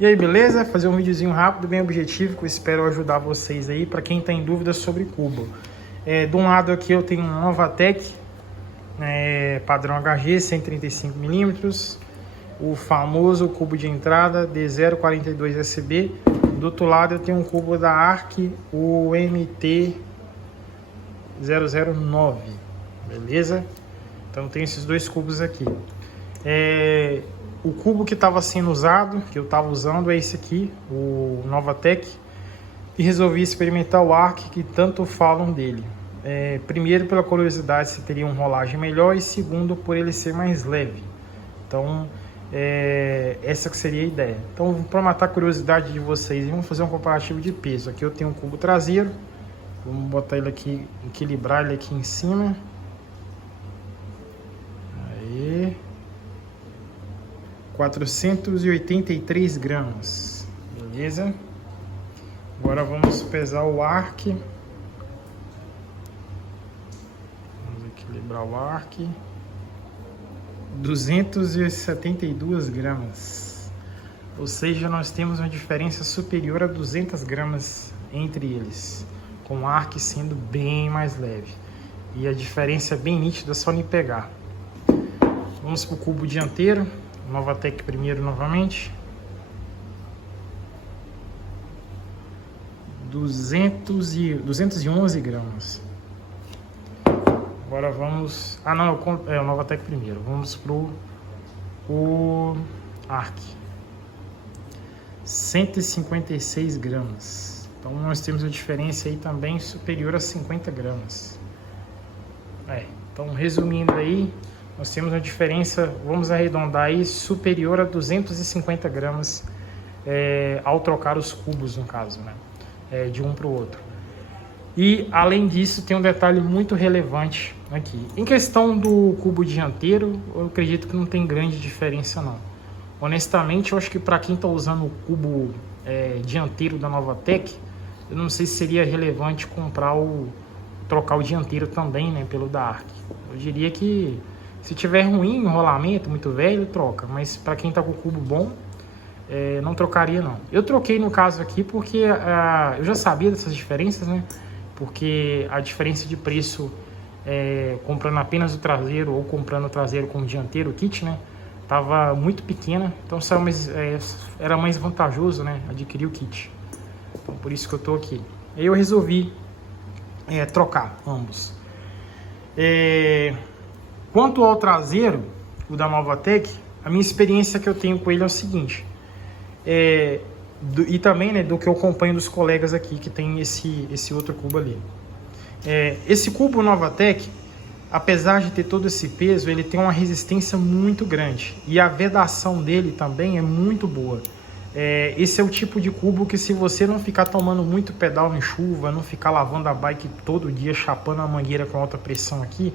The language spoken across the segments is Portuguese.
E aí, beleza? Fazer um videozinho rápido, bem objetivo, que eu espero ajudar vocês aí, para quem tem dúvidas sobre cubo. De um lado aqui eu tenho um Novatec, padrão HG, 135mm, o famoso cubo de entrada D042 SB. Do outro lado eu tenho um cubo da ARC, o MT009, beleza? Então tem esses dois cubos aqui. O cubo que estava sendo usado, que eu estava usando, é esse aqui, o Novatec, e resolvi experimentar o ARC, que tanto falam dele. Primeiro, pela curiosidade se teria uma rolagem melhor, e segundo, por ele ser mais leve. Então, essa que seria a ideia. Então, para matar a curiosidade de vocês, vamos fazer um comparativo de peso. Aqui eu tenho um cubo traseiro, vamos botar ele aqui, equilibrar ele aqui em cima. Aí. 483 gramas, beleza? Agora vamos pesar o ARC. Vamos equilibrar o ARC. 272 gramas. Ou seja, nós temos uma diferença superior a 200 gramas entre eles, com o ARC sendo bem mais leve. E a diferença é bem nítida, só em pegar. Vamos para o cubo dianteiro. Novatec primeiro novamente. 211 gramas. Agora vamos... o Novatec primeiro. Vamos pro o ARC. 156 gramas. Então nós temos a diferença aí também superior a 50 gramas. Então resumindo aí, nós temos uma diferença, vamos arredondar aí, superior a 250 gramas ao trocar os cubos, no caso, né? De um para o outro. E, além disso, tem um detalhe muito relevante aqui. Em questão do cubo dianteiro, eu acredito que não tem grande diferença, não. Honestamente, eu acho que para quem está usando o cubo dianteiro da Novatec, eu não sei se seria relevante trocar o dianteiro também, né, pelo da ARC. Eu diria que se tiver ruim, enrolamento, muito velho, troca. Mas para quem tá com o cubo bom, não trocaria não. Eu troquei no caso aqui porque eu já sabia dessas diferenças, né? Porque a diferença de preço comprando apenas o traseiro ou comprando o traseiro com o dianteiro, o kit, né? Tava muito pequena, então era mais vantajoso, né? Adquirir o kit. Então por isso que eu tô aqui. Aí eu resolvi trocar ambos. Quanto ao traseiro, o da Novatec, a minha experiência que eu tenho com ele é o seguinte, e também, né, do que eu acompanho dos colegas aqui que tem esse outro cubo ali. Esse cubo Novatec, apesar de ter todo esse peso, ele tem uma resistência muito grande e a vedação dele também é muito boa. Esse é o tipo de cubo que, se você não ficar tomando muito pedal em chuva, não ficar lavando a bike todo dia, chapando a mangueira com alta pressão aqui,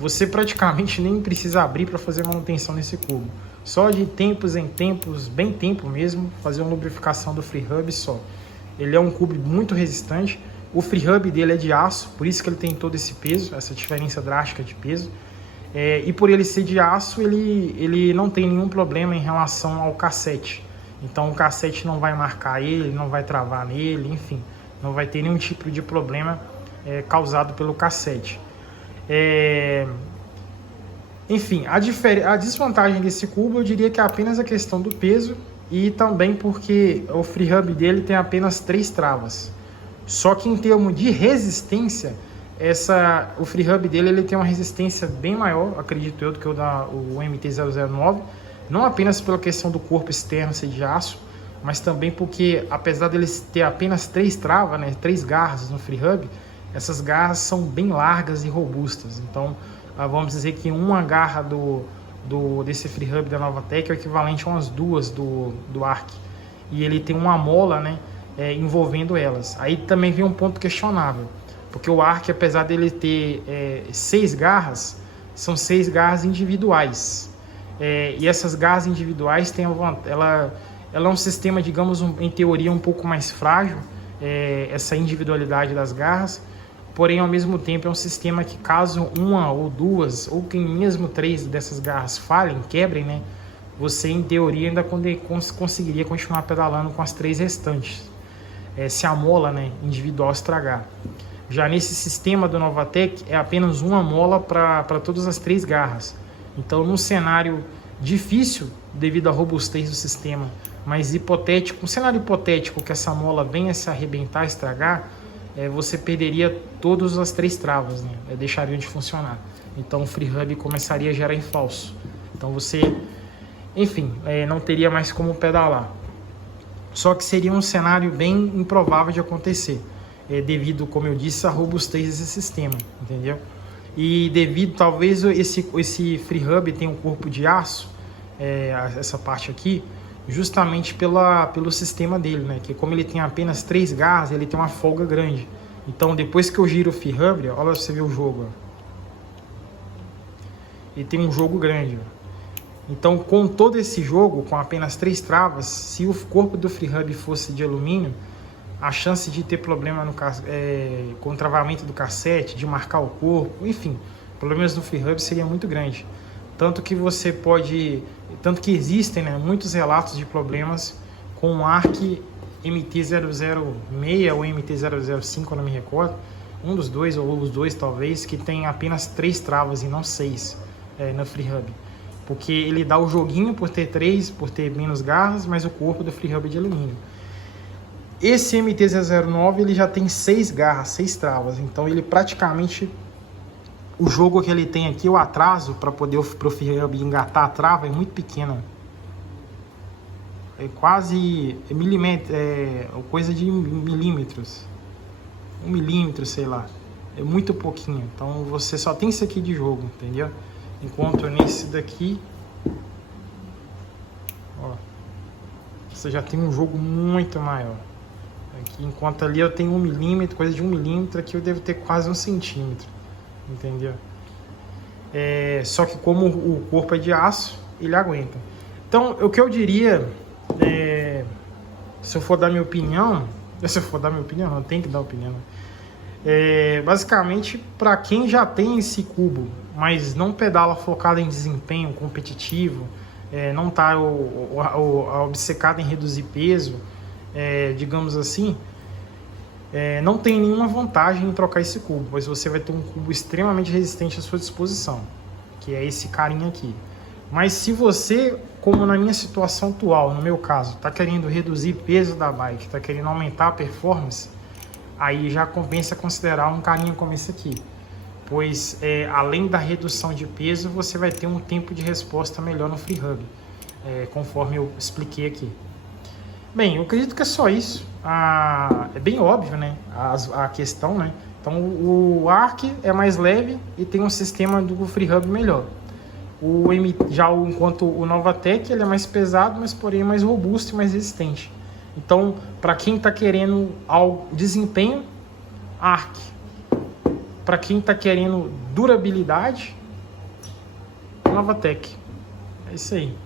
você praticamente nem precisa abrir para fazer manutenção nesse cubo. Só de tempos em tempos, bem tempo mesmo, fazer uma lubrificação do free hub só. Ele é um cubo muito resistente. O free hub dele é de aço, por isso que ele tem todo esse peso, essa diferença drástica de peso. E por ele ser de aço, ele não tem nenhum problema em relação ao cassete. Então o cassete não vai marcar ele, não vai travar nele, enfim, não vai ter nenhum tipo de problema causado pelo cassete. Enfim, a desvantagem desse cubo eu diria que é apenas a questão do peso e também porque o free hub dele tem apenas 3 travas. Só que em termos de resistência, o free hub dele ele tem uma resistência bem maior, acredito eu, do que o MT009, não apenas pela questão do corpo externo ser de aço, mas também porque, apesar dele ter apenas 3 travas, né, 3 garras no free hub, essas garras são bem largas e robustas. Então, vamos dizer que uma garra desse free hub da Novatec é o equivalente a umas 2 do ARC. E ele tem uma mola, né, envolvendo elas. Aí também vem um ponto questionável, porque o ARC, apesar dele ter 6 garras, são 6 garras individuais. E essas garras individuais ela é um sistema, digamos, em teoria um pouco mais frágil, essa individualidade das garras. Porém, ao mesmo tempo, é um sistema que, caso uma ou duas, ou que mesmo 3 dessas garras falhem, quebrem, né, você em teoria ainda conseguiria continuar pedalando com as 3 restantes, se a mola, né, individual estragar. Já nesse sistema do Novatec é apenas uma mola para todas as 3 garras. Então, num cenário difícil devido à robustez do sistema, mas hipotético, um cenário hipotético que essa mola venha se arrebentar, estragar, você perderia todas as 3 travas, né? Deixariam de funcionar. Então o free hub começaria a gerar em falso. Então você, enfim, não teria mais como pedalar. Só que seria um cenário bem improvável de acontecer, devido, como eu disse, à robustez desse sistema, entendeu? E devido, talvez, esse free hub tenha um corpo de aço, essa parte aqui, justamente pelo sistema dele, né? Que como ele tem apenas 3 garras, ele tem uma folga grande. Então, depois que eu giro o free hub, olha pra você ver o jogo, ó. Ele tem um jogo grande, ó. Então, com todo esse jogo, com apenas 3 travas, se o corpo do free hub fosse de alumínio, a chance de ter problema com o travamento do cassete, de marcar o corpo, enfim, problemas no free hub seria muito grande. Tanto que existem, né, muitos relatos de problemas com o ARC MT-006 ou MT-005, eu não me recordo, um dos dois ou os dois talvez, que tem apenas 3 travas e não 6 no free hub. Porque ele dá o joguinho por ter 3, por ter menos garras, mas o corpo do free hub é de alumínio. Esse MT-009 ele já tem 6 garras, 6 travas, então ele praticamente, o jogo que ele tem aqui, o atraso para poder pro free hub engatar a trava é muito pequeno. É quase coisa de milímetros, 1 milímetro, sei lá, é muito pouquinho. Então você só tem isso aqui de jogo, entendeu? Enquanto nesse daqui, ó, você já tem um jogo muito maior. Aqui, enquanto ali eu tenho 1 milímetro, coisa de 1 milímetro, aqui eu devo ter quase 1 centímetro, entendeu? Só que como o corpo é de aço, ele aguenta. Então, o que eu diria, se eu for dar minha opinião, não tem que dar opinião, basicamente, para quem já tem esse cubo, mas não pedala focado em desempenho competitivo, não está obcecado em reduzir peso, digamos assim, não tem nenhuma vantagem em trocar esse cubo, pois você vai ter um cubo extremamente resistente à sua disposição, que é esse carinha aqui. Mas se você, como na minha situação atual, no meu caso, está querendo reduzir peso da bike, está querendo aumentar a performance, aí já compensa considerar um carinha como esse aqui, pois além da redução de peso, você vai ter um tempo de resposta melhor no free hub, conforme eu expliquei aqui. Bem, eu acredito que é só isso. É bem óbvio, né, a questão, né? Então o ARC é mais leve e tem um sistema do free hub melhor. Enquanto o Novatec ele é mais pesado, mas porém mais robusto e mais resistente. Então, para quem está querendo desempenho, ARC. Para quem está querendo durabilidade, Novatec. É isso aí.